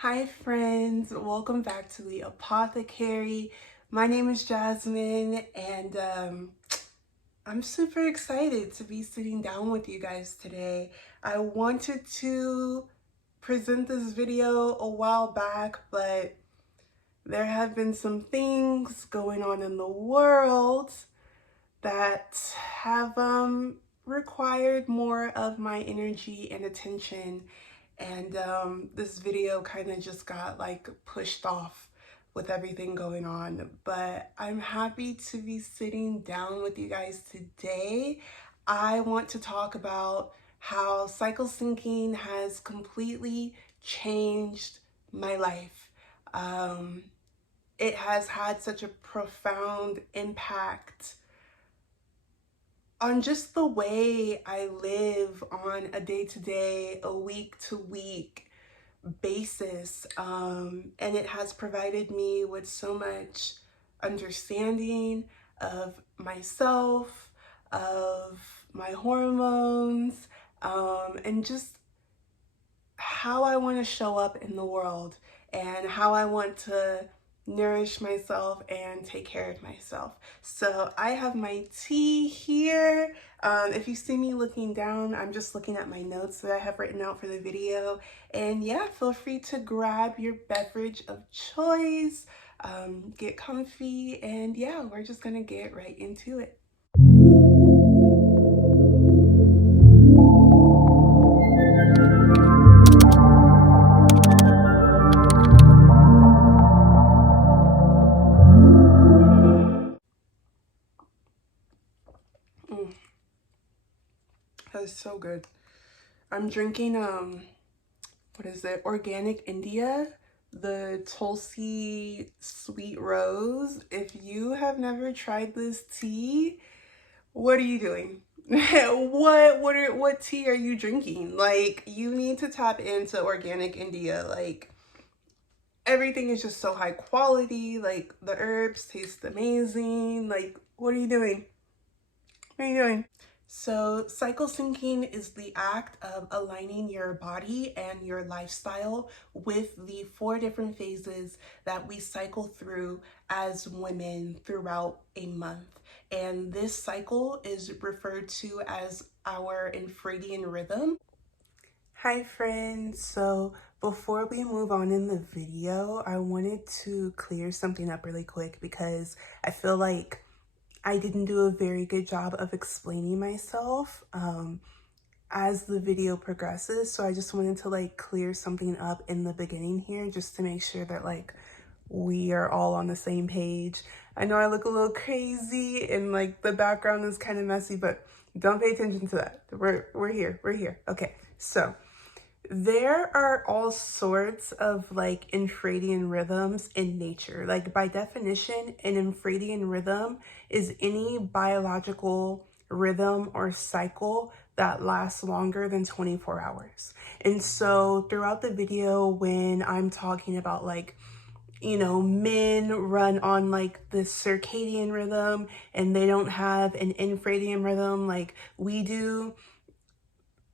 Hi friends, welcome back to the Apothecary. My name is Jasmine and I'm super excited to be sitting down with you guys today. I wanted to present this video a while back, but there have been some things going on in the world that have required more of my energy and attention, and this video kind of just got like pushed off with everything going on. But I'm happy to be sitting down with you guys today. I want to talk about how cycle syncing has completely changed my life. It has had such a profound impact on just the way I live on a day-to-day, a week-to-week basis. And it has provided me with so much understanding of myself, of my hormones, and just how I want to show up in the world and how I want to nourish myself and take care of myself. So I have my tea here. If you see me looking down, I'm just looking at my notes that I have written out for the video. And yeah, feel free to grab your beverage of choice, get comfy, and yeah, we're just gonna get right into it. That is so good. I'm drinking what is it? Organic India, the Tulsi Sweet Rose. If you have never tried this tea, what are you doing? What tea are you drinking? Like, you need to tap into Organic India. Like, everything is just so high quality. Like, the herbs taste amazing. Like, what are you doing? What are you doing? So cycle syncing is the act of aligning your body and your lifestyle with the 4 different phases that we cycle through as women throughout a month. And this cycle is referred to as our infradian rhythm. Hi friends, so before we move on in the video, I wanted to clear something up really quick because I feel like I didn't do a very good job of explaining myself as the video progresses. So I just wanted to like clear something up in the beginning here just to make sure that like we are all on the same page. I know I look a little crazy and like the background is kind of messy, but don't pay attention to that. We're here. Okay, so there are all sorts of like infradian rhythms in nature. Like by definition, an infradian rhythm is any biological rhythm or cycle that lasts longer than 24 hours. And so throughout the video, when I'm talking about like, you know, men run on like the circadian rhythm and they don't have an infradian rhythm like we do,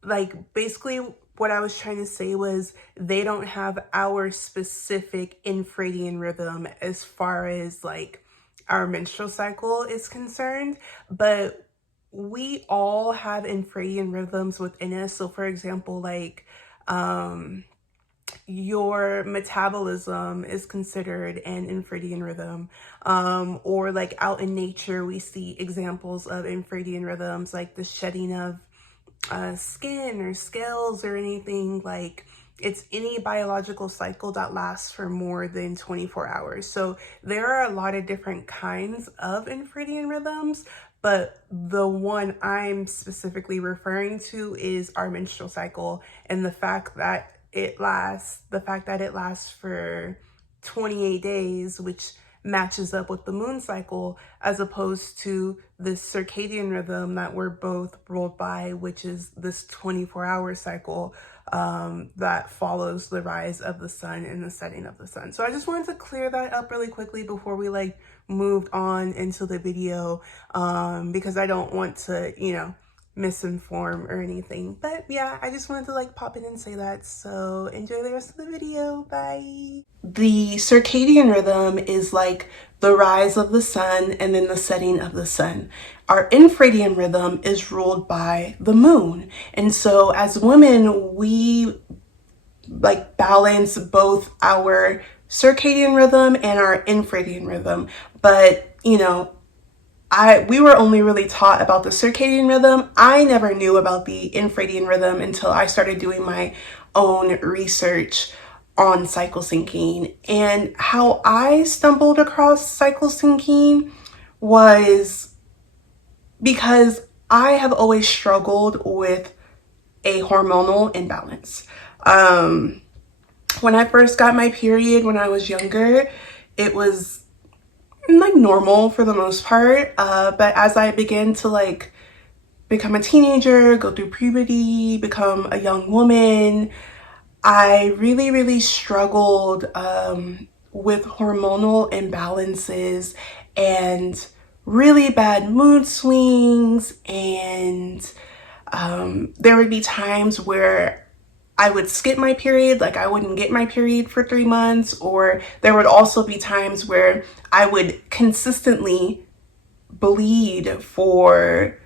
like basically what I was trying to say was they don't have our specific infradian rhythm as far as like our menstrual cycle is concerned, but we all have infradian rhythms within us. So for example, like your metabolism is considered an infradian rhythm, or like out in nature we see examples of infradian rhythms like the shedding of skin or scales or anything. Like it's any biological cycle that lasts for more than 24 hours. So there are a lot of different kinds of infradian rhythms, but the one I'm specifically referring to is our menstrual cycle, and the fact that it lasts for 28 days, which matches up with the moon cycle, as opposed to the circadian rhythm that we're both ruled by, which is this 24-hour cycle that follows the rise of the sun and the setting of the sun. So I just wanted to clear that up really quickly before we like moved on into the video, because I don't want to, you know, misinform or anything. But yeah, I just wanted to like pop in and say that. So enjoy the rest of the video. Bye. The circadian rhythm is like the rise of the sun and then the setting of the sun. Our infradian rhythm is ruled by the moon. And so as women, we like balance both our circadian rhythm and our infradian rhythm. But you know, we were only really taught about the circadian rhythm. I never knew about the infradian rhythm until I started doing my own research on cycle syncing. And how I stumbled across cycle syncing was because I have always struggled with a hormonal imbalance. When I first got my period when I was younger, it was like normal for the most part, but as I began to like become a teenager, go through puberty, become a young woman, I really struggled with hormonal imbalances and really bad mood swings, and there would be times where I would skip my period, like I wouldn't get my period for 3 months, or there would also be times where I would consistently bleed for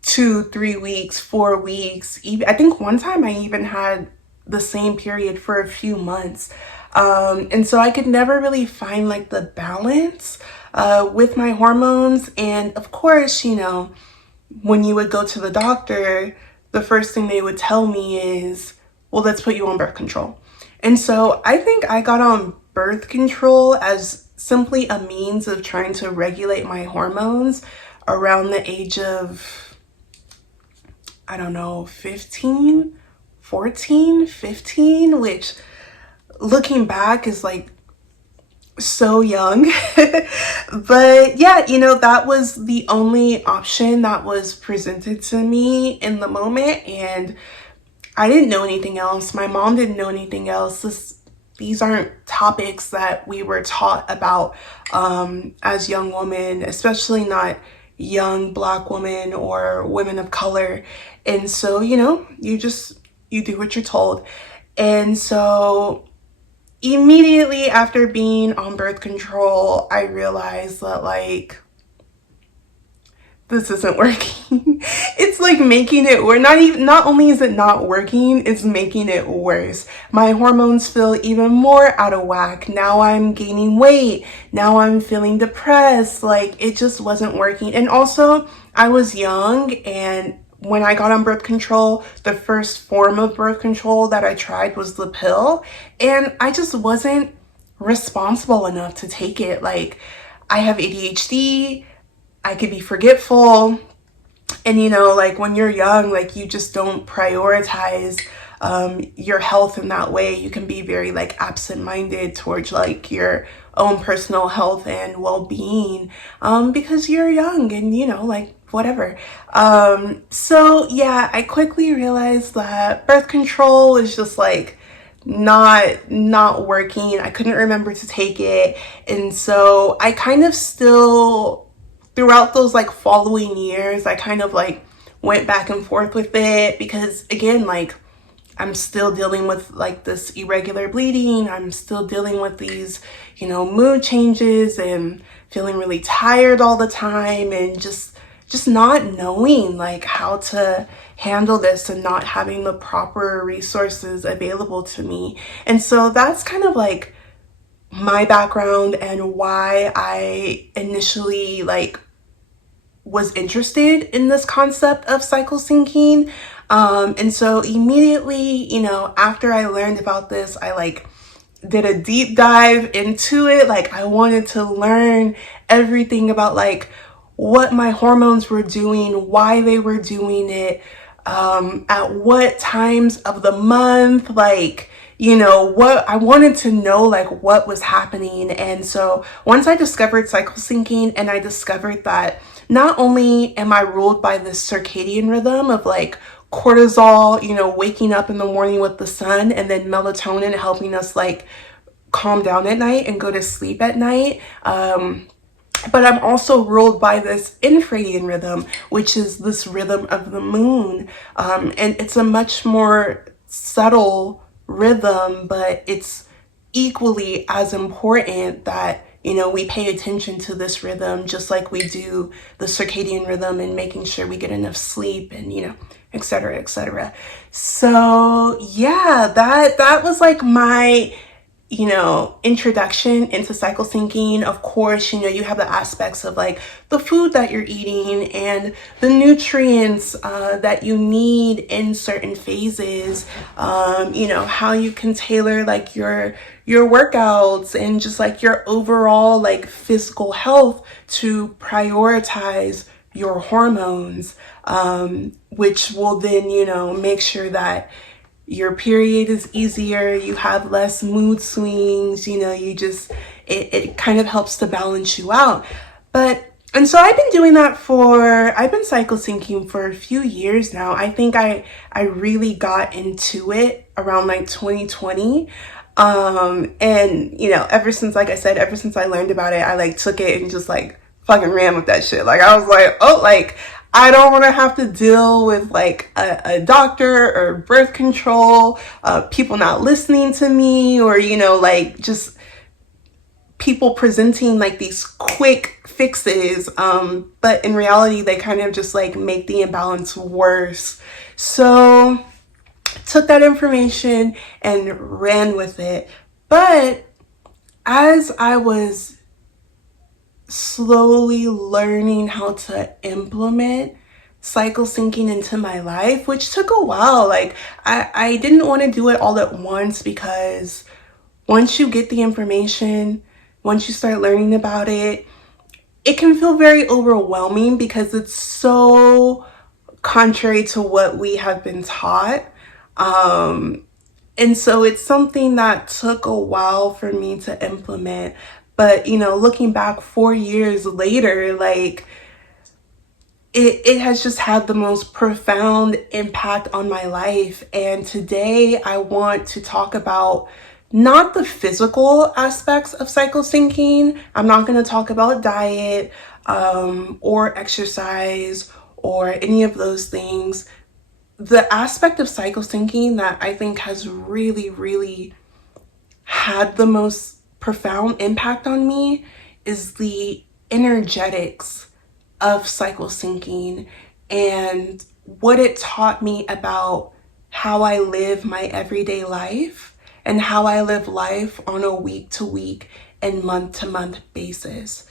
2, 3 weeks, 4 weeks. Even I think one time I even had the same period for a few months. And so I could never really find like the balance with my hormones. And of course, you know, when you would go to the doctor, the first thing they would tell me is, well, let's put you on birth control. And so I think I got on birth control as simply a means of trying to regulate my hormones around the age of, I don't know, 15, 14, 15, which looking back is like so young. But yeah, you know, that was the only option that was presented to me in the moment, and I didn't know anything else. My mom didn't know anything else. These aren't topics that we were taught about as young women, especially not young Black women or women of color. And so, you know, you do what you're told. And so immediately after being on birth control, I realized that like, this isn't working. It's like making it worse. Not only is it not working, it's making it worse. My hormones feel even more out of whack. Now I'm gaining weight. Now I'm feeling depressed. Like it just wasn't working. And also I was young, and when I got on birth control, the first form of birth control that I tried was the pill, and I just wasn't responsible enough to take it. Like I have ADHD. I could be forgetful, and you know, like when you're young, like you just don't prioritize your health in that way. You can be very like absent-minded towards like your own personal health and well-being because you're young and you know, like whatever. So yeah, I quickly realized that birth control is just like not working. I couldn't remember to take it, and so I kind of still, throughout those like following years, I kind of like went back and forth with it because again, like I'm still dealing with like this irregular bleeding. I'm still dealing with these, you know, mood changes and feeling really tired all the time, and just not knowing like how to handle this and not having the proper resources available to me. And so that's kind of like my background and why I initially like was interested in this concept of cycle syncing. And so immediately, you know, after I learned about this, I like did a deep dive into it. Like I wanted to learn everything about like what my hormones were doing, why they were doing it, at what times of the month, like, you know, what I wanted to know, like what was happening. And so once I discovered cycle syncing, and I discovered that not only am I ruled by this circadian rhythm of like cortisol, you know, waking up in the morning with the sun, and then melatonin helping us like calm down at night and go to sleep at night. but I'm also ruled by this infradian rhythm, which is this rhythm of the moon. And it's a much more subtle rhythm, but it's equally as important that, you know, we pay attention to this rhythm just like we do the circadian rhythm and making sure we get enough sleep and, you know, et cetera, et cetera. So yeah, that was like my, you know, introduction into cycle syncing. Of course, you know, you have the aspects of like the food that you're eating and the nutrients that you need in certain phases, you know, how you can tailor like your workouts and just like your overall like physical health to prioritize your hormones, which will then, you know, make sure that your period is easier, you have less mood swings, you know, you just, it kind of helps to balance you out. And so I've been doing that I've been cycle syncing for a few years now. I think I really got into it around like 2020. And you know, ever since, like I said, ever since I learned about it, I like took it and just like fucking ran with that shit. Like I was like, oh, like I don't want to have to deal with like a doctor or birth control, people not listening to me, or, you know, like just people presenting like these quick fixes. But in reality, they kind of just like make the imbalance worse. So took that information and ran with it. But as I was slowly learning how to implement cycle syncing into my life, which took a while. Like I didn't want to do it all at once, because once you get the information, once you start learning about it, it can feel very overwhelming because it's so contrary to what we have been taught. And so it's something that took a while for me to implement. But, you know, looking back 4 years later, like it has just had the most profound impact on my life. And today I want to talk about not the physical aspects of cycle syncing. I'm not going to talk about diet or exercise or any of those things. The aspect of cycle syncing that I think has really, really had the most profound impact on me is the energetics of cycle syncing and what it taught me about how I live my everyday life and how I live life on a week to week and month to month basis.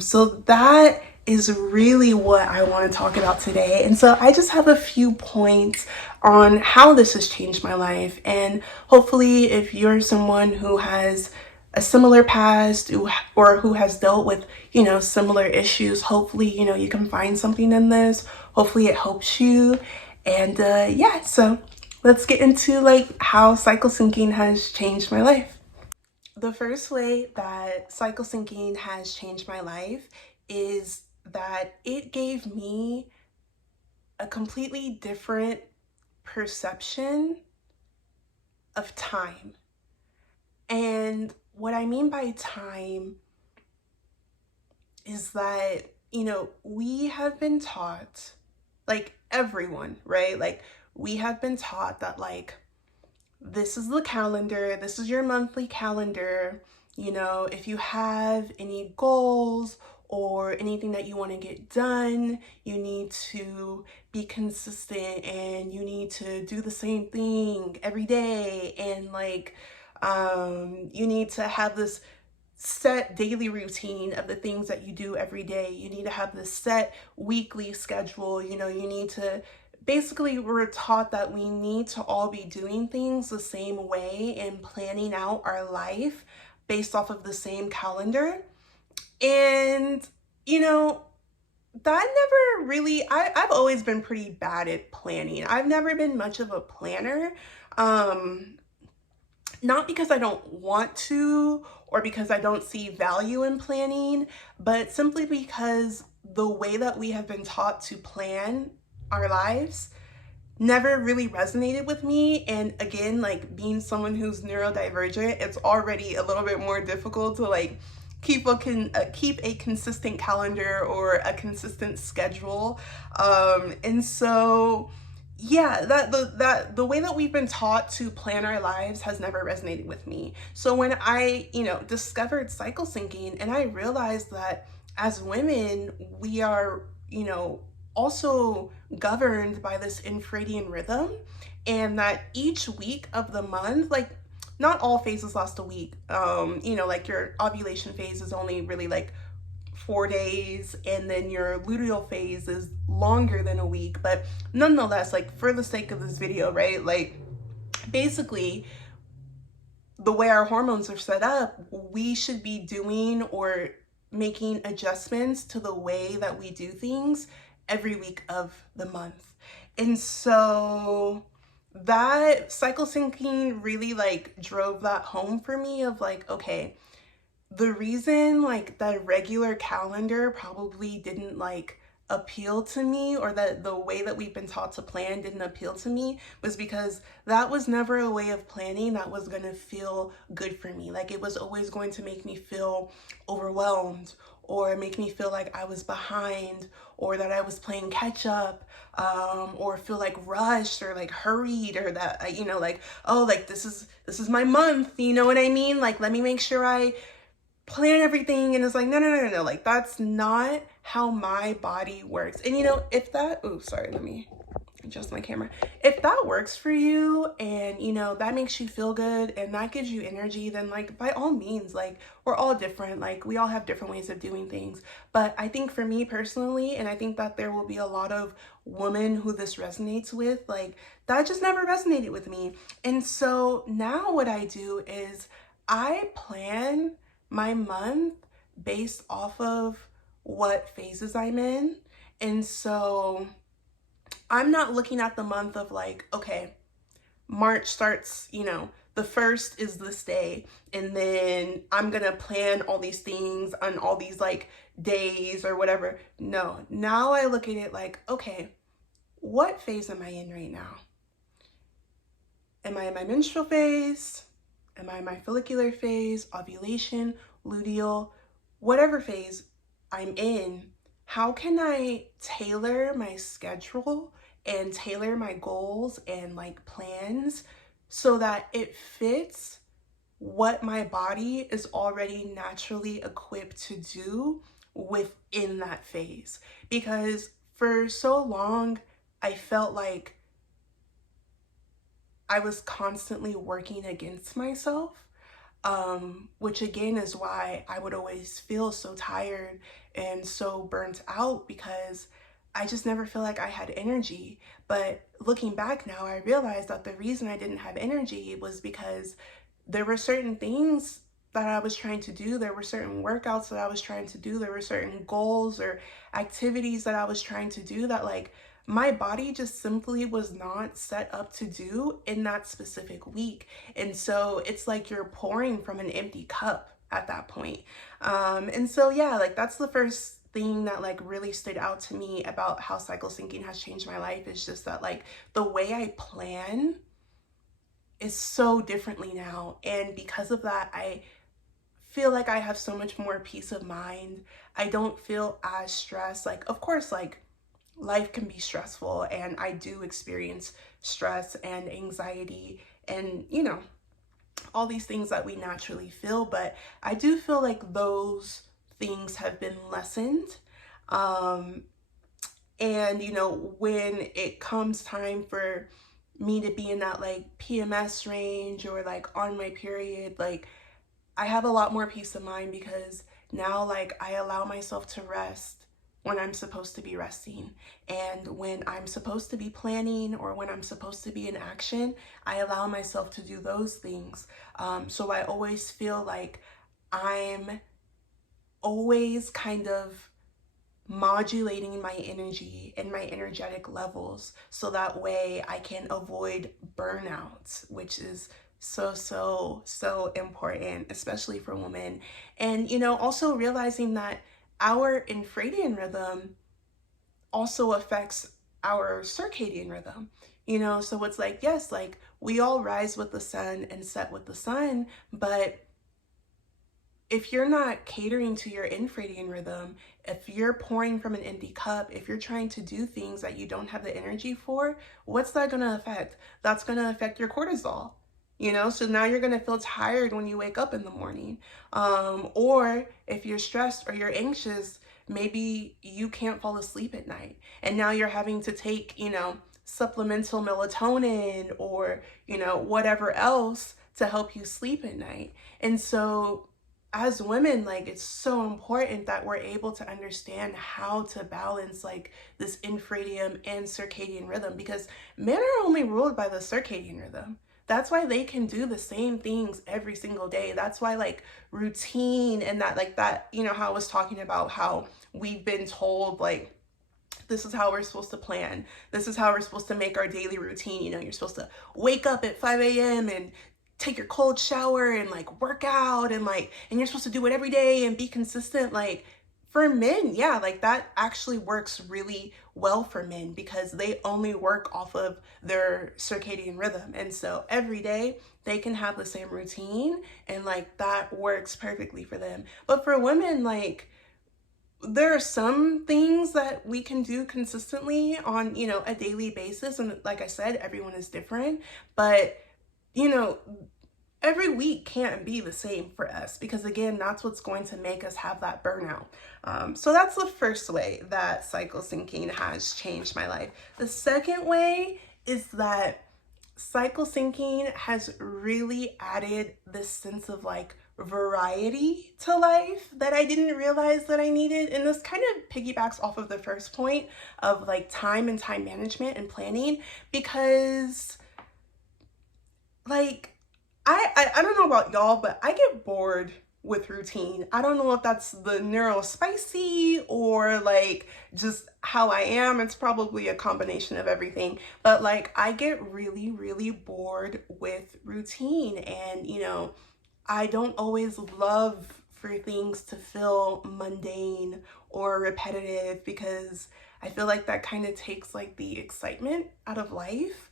So that is really what I want to talk about today. And so I just have a few points on how this has changed my life. And hopefully, if you're someone who has a similar past or who has dealt with, you know, similar issues, hopefully, you know, you can find something in this. Hopefully it helps you. And yeah, so let's get into like how cycle syncing has changed my life. The first way that cycle syncing has changed my life is that it gave me a completely different perception of time. And what I mean by time is that, you know, we have been taught, like everyone, right? Like we have been taught that like this is the calendar, this is your monthly calendar. You know, if you have any goals or anything that you want to get done, you need to be consistent and you need to do the same thing every day. And like, you need to have this set daily routine of the things that you do every day. You need to have this set weekly schedule. You know, you need to basically, we're taught that we need to all be doing things the same way and planning out our life based off of the same calendar. And, you know, that never really, I've always been pretty bad at planning. I've never been much of a planner. Not because I don't want to or because I don't see value in planning, but simply because the way that we have been taught to plan our lives never really resonated with me. And again, like being someone who's neurodivergent, it's already a little bit more difficult to like keep a consistent calendar or a consistent schedule. And so yeah, the way that we've been taught to plan our lives has never resonated with me. So when I, discovered cycle syncing, and I realized that as women, we are, also governed by this infradian rhythm, and that each week of the month, like, not all phases last a week. Like your ovulation phase is only really like 4 days, and then your luteal phase is longer than a week. But nonetheless, like, for the sake of this video, right, like, basically the way our hormones are set up, we should be doing or making adjustments to the way that we do things every week of the month. And so that cycle syncing really like drove that home for me of like, okay, the reason like that regular calendar probably didn't like appeal to me, or that the way that we've been taught to plan didn't appeal to me, was because that was never a way of planning that was going to feel good for me. Like, it was always going to make me feel overwhelmed, or make me feel like I was behind, or that I was playing catch up, or feel like rushed or like hurried, or that like, oh, like this is my month, you know what I mean? Like, let me make sure I plan everything. And it's like, no, like, that's not how my body works. And if that, oh, sorry, let me adjust my camera. If that works for you, and that makes you feel good, and that gives you energy, then like, by all means, like, we're all different, like, we all have different ways of doing things. But I think for me personally, and I think that there will be a lot of women who this resonates with, like, that just never resonated with me. And so now what I do is I plan my month based off of what phases I'm in. And so I'm not looking at the month of like, okay, March starts, the first is this day, and then I'm gonna plan all these things on all these like days or whatever. No, now I look at it like, okay, what phase am I in right now? Am I in my menstrual phase? Am I in my follicular phase, ovulation, luteal, whatever phase I'm in? How can I tailor my schedule and tailor my goals and like plans so that it fits what my body is already naturally equipped to do within that phase? Because for so long, I felt like I was constantly working against myself, which again is why I would always feel so tired and so burnt out, because I just never feel like I had energy. But looking back now, I realized that the reason I didn't have energy was because there were certain things that I was trying to do. There were certain workouts that I was trying to do. There were certain goals or activities that I was trying to do that like my body just simply was not set up to do in that specific week. And so it's like you're pouring from an empty cup at that point. And so, yeah, like, that's the first thing that like really stood out to me about how cycle syncing has changed my life, is just that like the way I plan is so differently now. And because of that, I feel like I have so much more peace of mind. I don't feel as stressed. Like, of course, like, life can be stressful, and I do experience stress and anxiety and, all these things that we naturally feel, but I do feel like those things have been lessened. And, when it comes time for me to be in that like PMS range or like on my period, like, I have a lot more peace of mind, because now like I allow myself to rest when I'm supposed to be resting, and when I'm supposed to be planning or when I'm supposed to be in action, I allow myself to do those things. So I always feel like I'm always kind of modulating my energy and my energetic levels, so that way I can avoid burnout, which is so important, especially for women. And also realizing that our infradian rhythm also affects our circadian rhythm. So it's like, yes, like, we all rise with the sun and set with the sun, but if you're not catering to your infradian rhythm, if you're pouring from an empty cup, if you're trying to do things that you don't have the energy for, what's that going to affect? That's going to affect your cortisol. You know, so now you're going to feel tired when you wake up in the morning. Or if you're stressed or you're anxious, maybe you can't fall asleep at night. And now you're having to take, you know, supplemental melatonin or, you know, whatever else to help you sleep at night. And so as women, like, it's so important that we're able to understand how to balance like this infradian and circadian rhythm, because men are only ruled by the circadian rhythm. That's why they can do the same things every single day. That's why like routine and that, like that, you know, how I was talking about how we've been told like, this is how we're supposed to plan. This is how we're supposed to make our daily routine. You know, you're supposed to wake up at 5 a.m. and take your cold shower and like work out and like, and you're supposed to do it every day and be consistent. Like for men, yeah, like that actually works really well for men because they only work off of their circadian rhythm. And so every day they can have the same routine and like that works perfectly for them. But for women, like, there are some things that we can do consistently on, you know, a daily basis. And like I said, everyone is different, but you know, every week can't be the same for us because again, that's what's going to make us have that burnout. So that's the first way that cycle syncing has changed my life. The second way is that cycle syncing has really added this sense of like variety to life that I didn't realize that I needed. And this kind of piggybacks off of the first point of like time and time management and planning, because like I don't know about y'all, but I get bored with routine. I don't know if that's the neurospicy or like just how I am. It's probably a combination of everything, but like I get really, really bored with routine. And you know, I don't always love for things to feel mundane or repetitive because I feel like that kind of takes like the excitement out of life.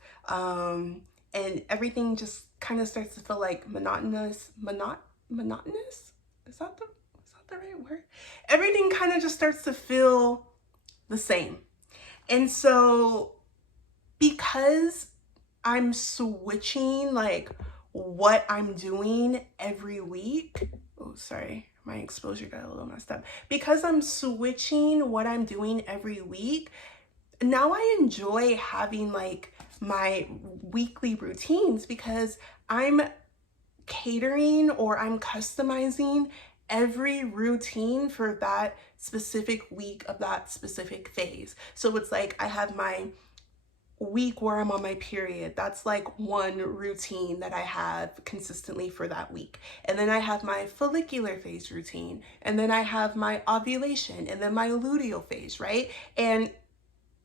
And everything just kind of starts to feel like monotonous. Is that the right word? Everything kind of just starts to feel the same. And so because I'm switching like what I'm doing every week, oh, sorry, my exposure got a little messed up. Because I'm switching what I'm doing every week, now I enjoy having like my weekly routines because I'm catering or I'm customizing every routine for that specific week of that specific phase. So it's like I have my week where I'm on my period. That's like one routine that I have consistently for that week. And then I have my follicular phase routine. And then I have my ovulation and then my luteal phase, right? And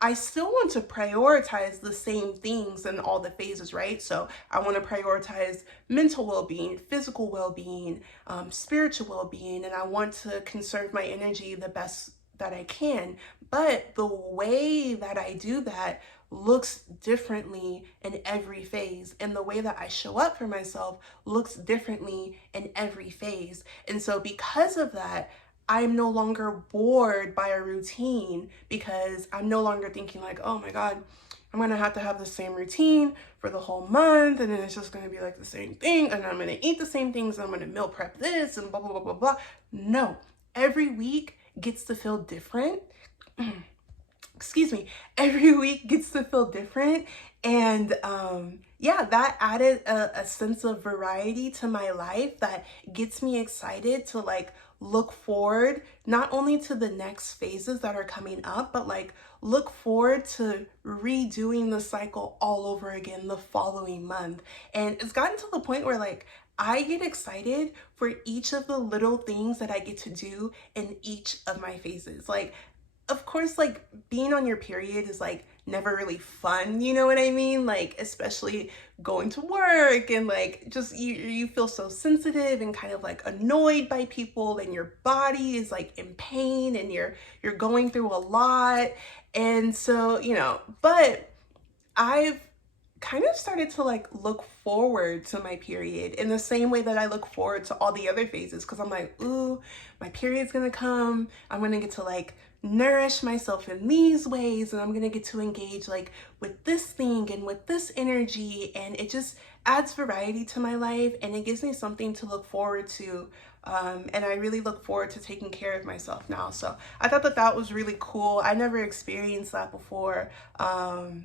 I still want to prioritize the same things in all the phases, right? So I want to prioritize mental well-being, physical well-being, spiritual well-being, and I want to conserve my energy the best that I can. But the way that I do that looks differently in every phase, and the way that I show up for myself looks differently in every phase. And so because of that, I'm no longer bored by a routine because I'm no longer thinking like, oh my God, I'm gonna have to have the same routine for the whole month, and then it's just gonna be like the same thing, and I'm gonna eat the same things, and I'm gonna meal prep this, and blah, blah, blah, blah, blah. No, every week gets to feel different. Excuse me, every week gets to feel different. And yeah, that added a sense of variety to my life that gets me excited to like look forward not only to the next phases that are coming up, but like look forward to redoing the cycle all over again the following month. And it's gotten to the point where like I get excited for each of the little things that I get to do in each of my phases. Like, of course, like being on your period is like never really fun, you know what I mean? Like, especially going to work and like just you feel so sensitive and kind of like annoyed by people, and your body is like in pain and you're going through a lot. And so, you know, but I've kind of started to like look forward to my period in the same way that I look forward to all the other phases, because I'm like, ooh, my period's gonna come. I'm gonna get to like nourish myself in these ways, and I'm gonna get to engage like with this thing and with this energy, and it just adds variety to my life, and it gives me something to look forward to. And I really look forward to taking care of myself now. So I thought that that was really cool. I never experienced that before. And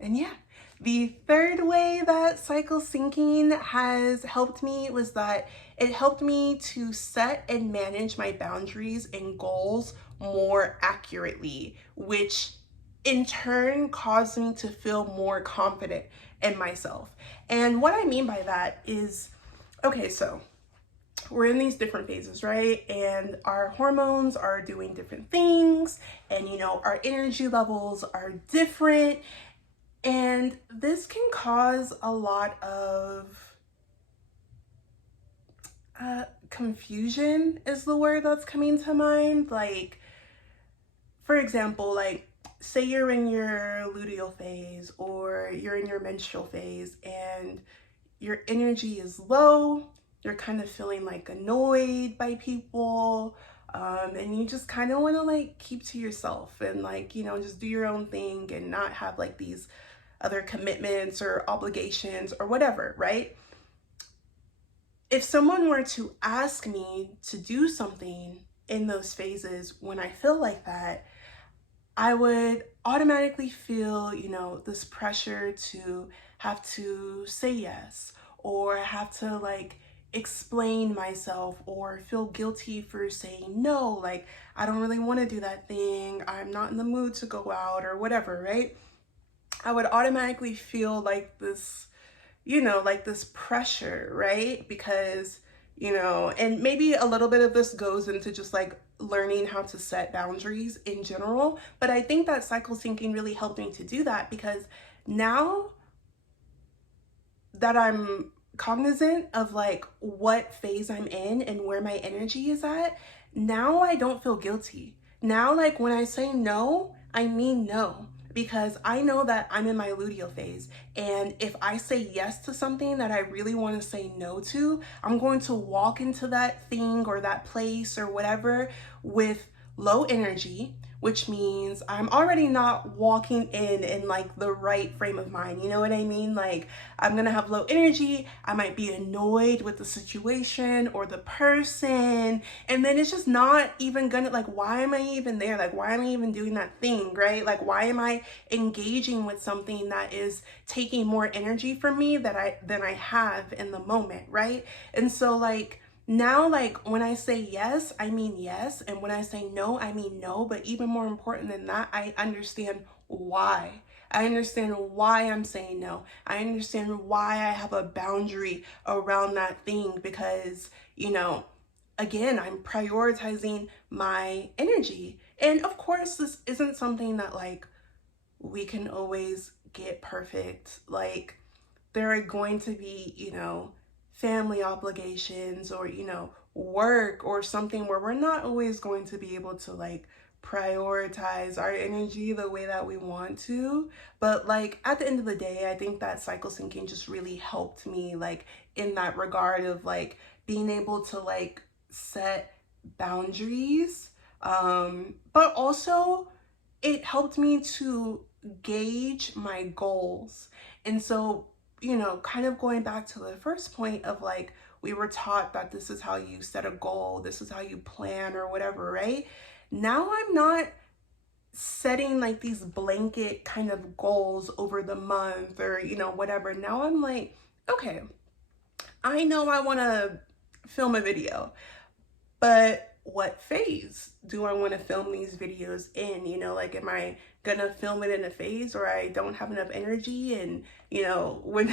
yeah, the third way that cycle syncing has helped me was that it helped me to set and manage my boundaries and goals more accurately, which in turn caused me to feel more confident in myself. And what I mean by that is, okay, so we're in these different phases, right? And our hormones are doing different things, and you know, our energy levels are different. And this can cause a lot of confusion is the word that's coming to mind. Like, for example, like say you're in your luteal phase or you're in your menstrual phase and your energy is low, you're kind of feeling like annoyed by people, and you just kind of want to like keep to yourself and like, you know, just do your own thing and not have like these other commitments or obligations or whatever, right? If someone were to ask me to do something in those phases when I feel like that, I would automatically feel, you know, this pressure to have to say yes, or have to like explain myself, or feel guilty for saying no, like I don't really want to do that thing, I'm not in the mood to go out or whatever, right? I would automatically feel like this, you know, like this pressure, right? Because, you know, and maybe a little bit of this goes into just like learning how to set boundaries in general. But I think that cycle syncing really helped me to do that, because now that I'm cognizant of like what phase I'm in and where my energy is at, now I don't feel guilty. Now, like when I say no, I mean no, because I know that I'm in my luteal phase. And if I say yes to something that I really want to say no to, I'm going to walk into that thing or that place or whatever with low energy, which means I'm already not walking in like the right frame of mind. You know what I mean? Like I'm gonna have low energy. I might be annoyed with the situation or the person, and then it's just not even gonna, like, why am I even there? Like, why am I even doing that thing, right? Like, why am I engaging with something that is taking more energy from me than I have in the moment, right? And so like now, like when I say yes, I mean yes. And when I say no, I mean no. But even more important than that, I understand why. I understand why I'm saying no. I understand why I have a boundary around that thing, because, you know, again, I'm prioritizing my energy. And of course, this isn't something that like we can always get perfect. Like there are going to be, you know, family obligations or, you know, work or something where we're not always going to be able to like prioritize our energy the way that we want to. But like at the end of the day, I think that cycle syncing just really helped me like in that regard of like being able to like set boundaries. But also it helped me to gauge my goals. And so, you know, kind of going back to the first point of like, we were taught that this is how you set a goal, this is how you plan or whatever, right? Now I'm not setting like these blanket kind of goals over the month or, you know, whatever. Now I'm like, okay, I know I want to film a video, but what phase do I want to film these videos in? You know, like, am I gonna film it in a phase where I don't have enough energy, and you know, when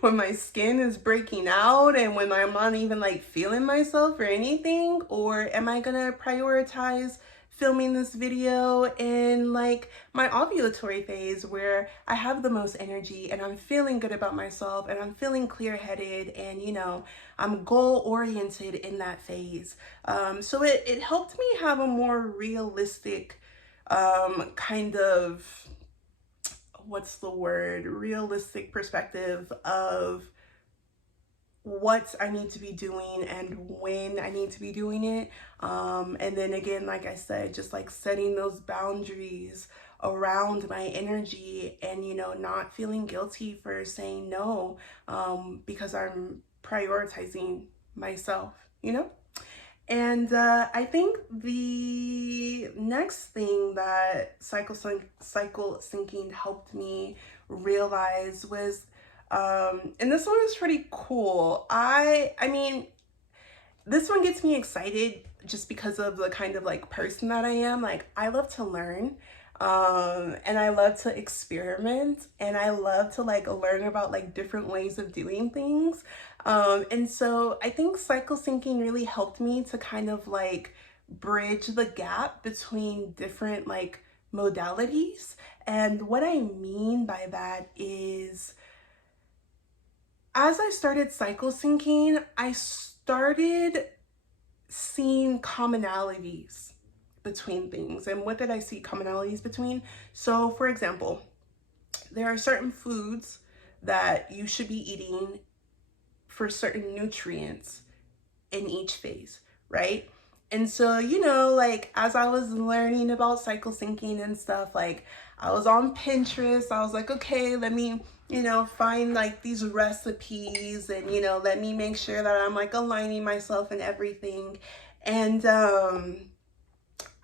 when my skin is breaking out and when I'm not even like feeling myself or anything? Or am I gonna prioritize filming this video in like my ovulatory phase where I have the most energy and I'm feeling good about myself and I'm feeling clear-headed and, you know, I'm goal-oriented in that phase? So it helped me have a more realistic kind of, what's the word, realistic perspective of what I need to be doing and when I need to be doing it. And then again, like I said, just like setting those boundaries around my energy and, you know, not feeling guilty for saying no, because I'm prioritizing myself, you know? And I think the next thing that cycle syncing helped me realize was, and this one is pretty cool. I mean, this one gets me excited just because of the kind of like person that I am. Like, I love to learn, and I love to experiment, and I love to like learn about like different ways of doing things. And so I think cycle syncing really helped me to kind of like bridge the gap between different like modalities. And what I mean by that is, as I started cycle syncing, I started seeing commonalities between things. And what did I see commonalities between? So for example, there are certain foods that you should be eating for certain nutrients in each phase, right? And so, you know, like as I was learning about cycle syncing and stuff, like I was on Pinterest, I was like, okay, let me, you know, find like these recipes and, you know, let me make sure that I'm like aligning myself and everything. And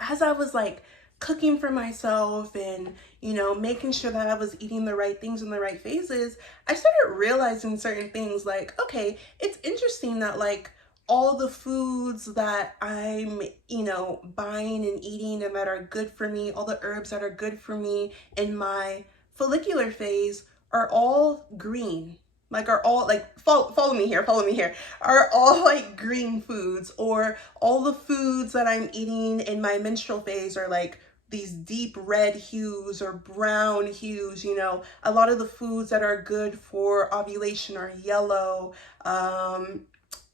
as I was like cooking for myself and, you know, making sure that I was eating the right things in the right phases, I started realizing certain things like, okay, it's interesting that like all the foods that I'm, you know, buying and eating and that are good for me, all the herbs that are good for me in my follicular phase are all green. Like are all like, follow me here, are all like green foods, or all the foods that I'm eating in my menstrual phase are like these deep red hues or brown hues. You know, a lot of the foods that are good for ovulation are yellow.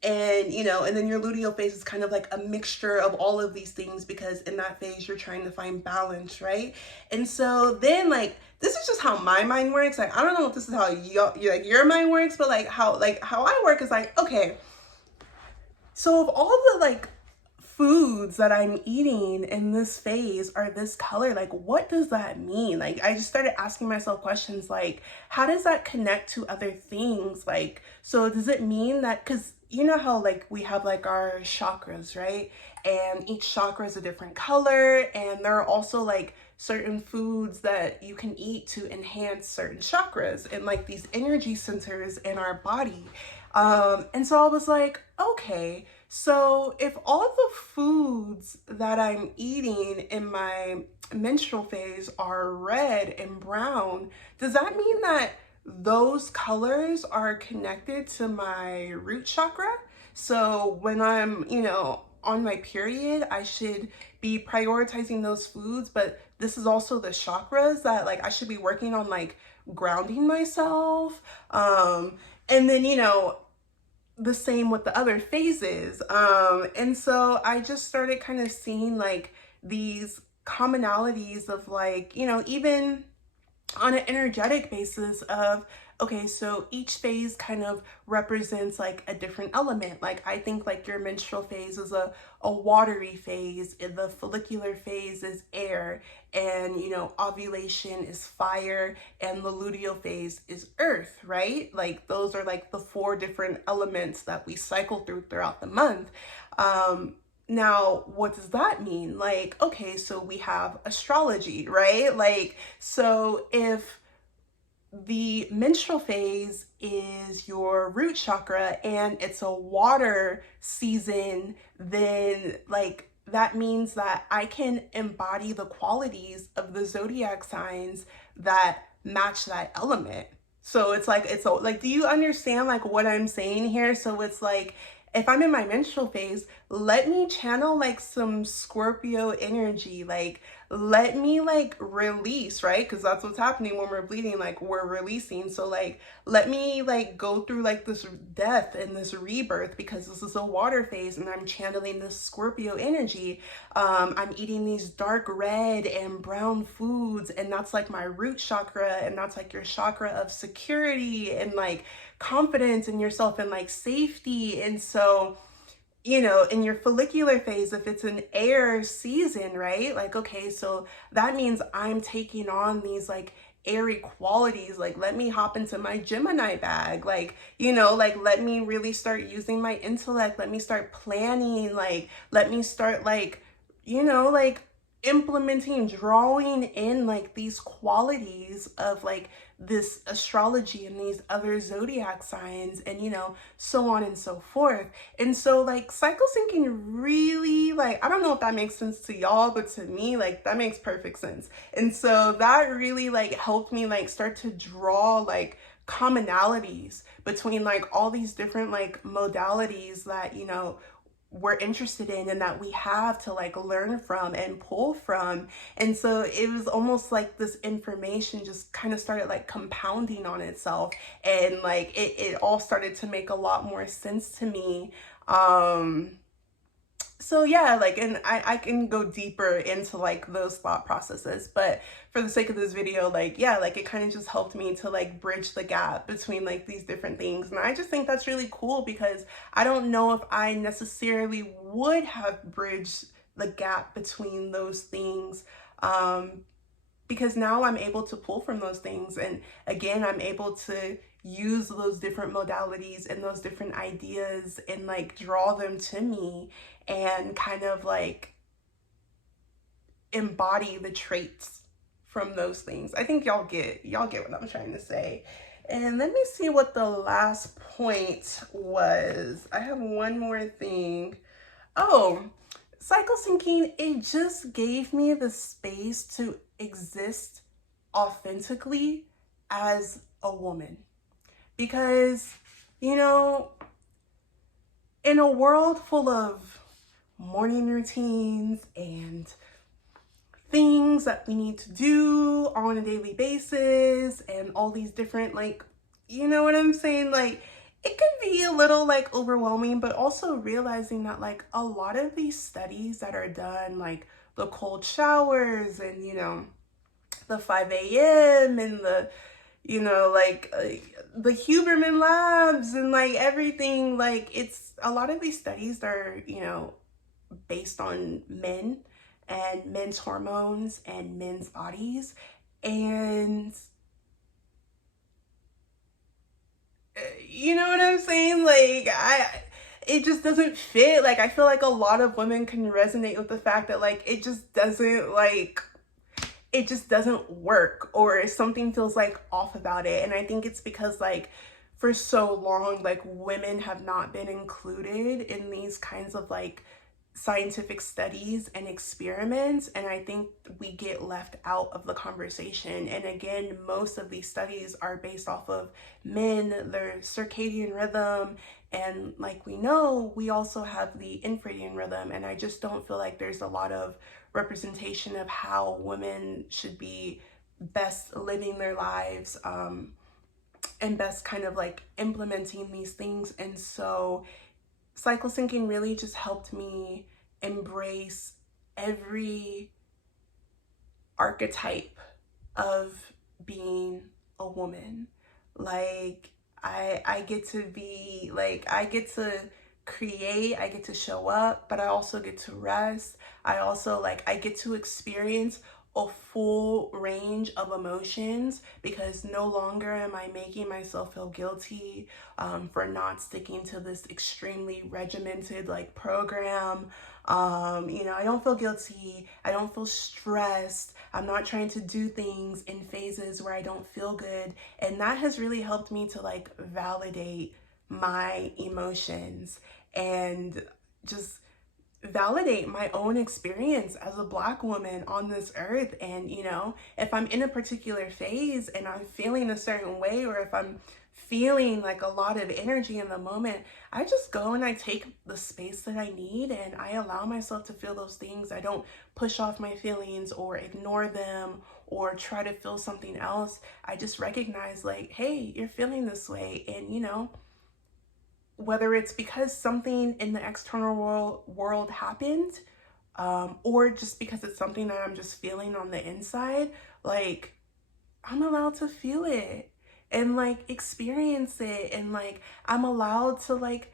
And, you know, and then your luteal phase is kind of like a mixture of all of these things, because in that phase you're trying to find balance, right? And so then like, this is just how my mind works. Like, I don't know if this is how your mind works, but like how I work is like, okay, so if all the like foods that I'm eating in this phase are this color, like what does that mean? Like I just started asking myself questions like, how does that connect to other things? Like, so does it mean that, because you know how like we have like our chakras, right? And each chakra is a different color, and there are also like certain foods that you can eat to enhance certain chakras and like these energy centers in our body. And so I was like, okay, so if all the foods that I'm eating in my menstrual phase are red and brown, does that mean that those colors are connected to my root chakra? So when I'm, you know, on my period, I should be prioritizing those foods, but this is also the chakras that like I should be working on, like grounding myself. And then, you know, the same with the other phases. And so I just started kind of seeing like these commonalities of like, you know, even on an energetic basis of, okay, so each phase kind of represents like a different element. Like I think like your menstrual phase is a watery phase, and the follicular phase is air, and you know, ovulation is fire, and the luteal phase is earth, right? Like those are like the 4 different elements that we cycle throughout the month. Now, what does that mean? Like, okay, so we have astrology, right? Like, so if the menstrual phase is your root chakra and it's a water season, then like that means that I can embody the qualities of the zodiac signs that match that element. So it's like, do you understand like what I'm saying here? So it's like, if I'm in my menstrual phase, let me channel like some Scorpio energy. Like, let me like release, right? Because that's what's happening when we're bleeding, like we're releasing. So like, let me like go through like this death and this rebirth, because this is a water phase and I'm channeling this Scorpio energy. I'm eating these dark red and brown foods, and that's like my root chakra, and that's like your chakra of security and like confidence in yourself and like safety. And so, you know, in your follicular phase, if it's an air season, right? Like, okay, so that means I'm taking on these like airy qualities. Like, let me hop into my Gemini bag. Like, you know, like, let me really start using my intellect. Let me start planning. Like, let me start like, you know, like implementing, drawing in like these qualities of like this astrology and these other zodiac signs, and you know, so on and so forth. And so like cycle syncing really, like, I don't know if that makes sense to y'all, but to me, like, that makes perfect sense. And so that really like helped me like start to draw like commonalities between like all these different like modalities that, you know, we're interested in and that we have to like learn from and pull from. And so it was almost like this information just kind of started like compounding on itself, and like it all started to make a lot more sense to me. So yeah, like, and I can go deeper into like those thought processes, but for the sake of this video, like, yeah, like it kind of just helped me to like bridge the gap between like these different things. And I just think that's really cool, because I don't know if I necessarily would have bridged the gap between those things, because now I'm able to pull from those things. And again, I'm able to use those different modalities and those different ideas and like draw them to me and kind of like embody the traits from those things. I think y'all get what I'm trying to say. And let me see what the last point was. I have one more thing. Oh, cycle syncing, it just gave me the space to exist authentically as a woman. Because, you know, in a world full of morning routines and things that we need to do on a daily basis and all these different, like, you know what I'm saying? Like, it can be a little like overwhelming, but also realizing that like a lot of these studies that are done, like the cold showers and, you know, the 5 a.m. and the, you know, like the Huberman labs and like everything, like it's a lot of these studies that are, you know, based on men and men's hormones and men's bodies. And you know what I'm saying? Like, it just doesn't fit. Like, I feel like a lot of women can resonate with the fact that like it just doesn't work, or something feels like off about it. And I think it's because like for so long, like women have not been included in these kinds of like scientific studies and experiments, and I think we get left out of the conversation. And again, most of these studies are based off of men, their circadian rhythm, and like we know, we also have the infradian rhythm, and I just don't feel like there's a lot of representation of how women should be best living their lives, and best kind of like implementing these things. And so cycle syncing really just helped me embrace every archetype of being a woman. Like, I get to be like, I get to create, I get to show up, but I also get to rest. I also like, I get to experience a full range of emotions, because no longer am I making myself feel guilty for not sticking to this extremely regimented like program. You know, I don't feel guilty. I don't feel stressed. I'm not trying to do things in phases where I don't feel good. And that has really helped me to like validate my emotions and just validate my own experience as a Black woman on this earth. And you know, if I'm in a particular phase and I'm feeling a certain way, or if I'm feeling like a lot of energy in the moment, I just go and I take the space that I need and I allow myself to feel those things. I don't push off my feelings or ignore them or try to feel something else. I just recognize like, hey, you're feeling this way. And you know, whether it's because something in the external world happened, or just because it's something that I'm just feeling on the inside, like I'm allowed to feel it and like experience it, and like I'm allowed to like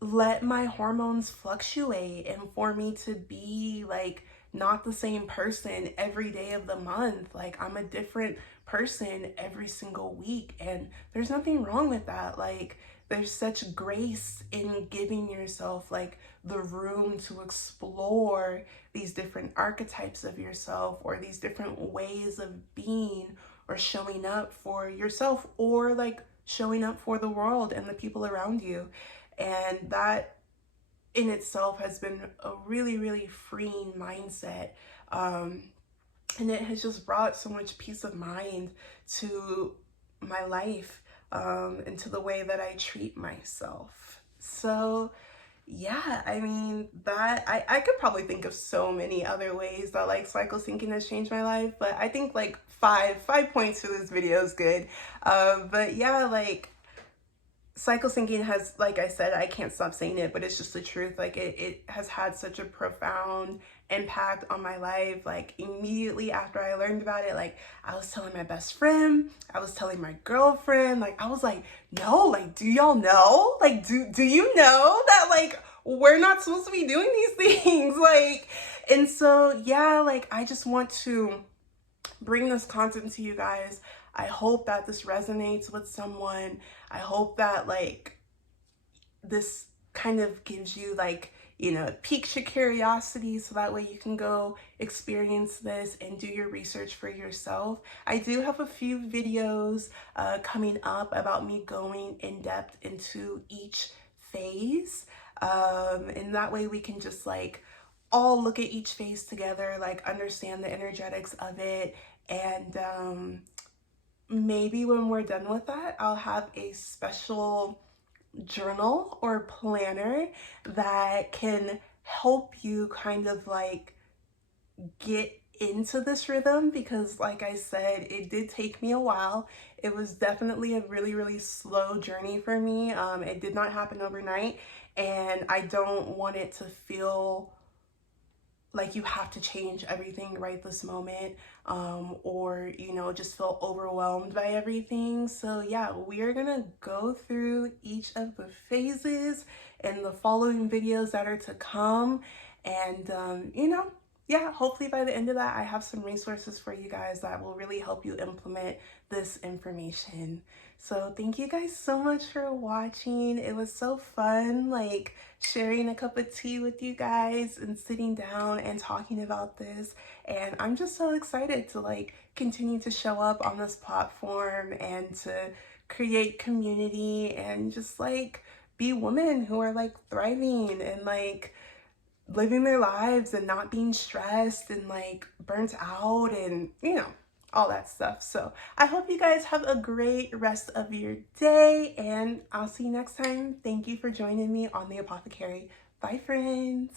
let my hormones fluctuate and for me to be like not the same person every day of the month. Like I'm a different person every single week, and there's nothing wrong with that. Like there's such grace in giving yourself like the room to explore these different archetypes of yourself or these different ways of being or showing up for yourself or like showing up for the world and the people around you. And that in itself has been a really, really freeing mindset. And it has just brought so much peace of mind to my life, and to the way that I treat myself. So yeah, I mean, that I could probably think of so many other ways that like cycle syncing has changed my life, but I think like five points for this video is good. But yeah, like cycle syncing has, like I said, I can't stop saying it, but it's just the truth. Like it has had such a profound impact on my life. Like immediately after I learned about it, like I was telling my best friend, I was telling my girlfriend, like I was like, no, like, do y'all know? Like, do you know that like we're not supposed to be doing these things? Like, and so yeah, like I just want to bring this content to you guys. I hope that this resonates with someone. I hope that like this kind of gives you like, you know, piques your curiosity so that way you can go experience this and do your research for yourself. I do have a few videos coming up about me going in depth into each phase, and that way we can just like all look at each phase together, like understand the energetics of it. And maybe when we're done with that, I'll have a special journal or planner that can help you kind of like get into this rhythm, because like I said, it did take me a while. It was definitely a really, really slow journey for me. It did not happen overnight, and I don't want it to feel like you have to change everything right this moment, or you know, just feel overwhelmed by everything. So yeah, we are gonna go through each of the phases in the following videos that are to come. And you know, yeah, hopefully by the end of that I have some resources for you guys that will really help you implement this information. So thank you guys so much for watching. It was so fun like sharing a cup of tea with you guys and sitting down and talking about this. And I'm just so excited to like continue to show up on this platform and to create community and just like be women who are like thriving and like living their lives and not being stressed and like burnt out and, you know, all that stuff. So I hope you guys have a great rest of your day, and I'll see you next time. Thank you for joining me on the Apothecary. Bye, friends.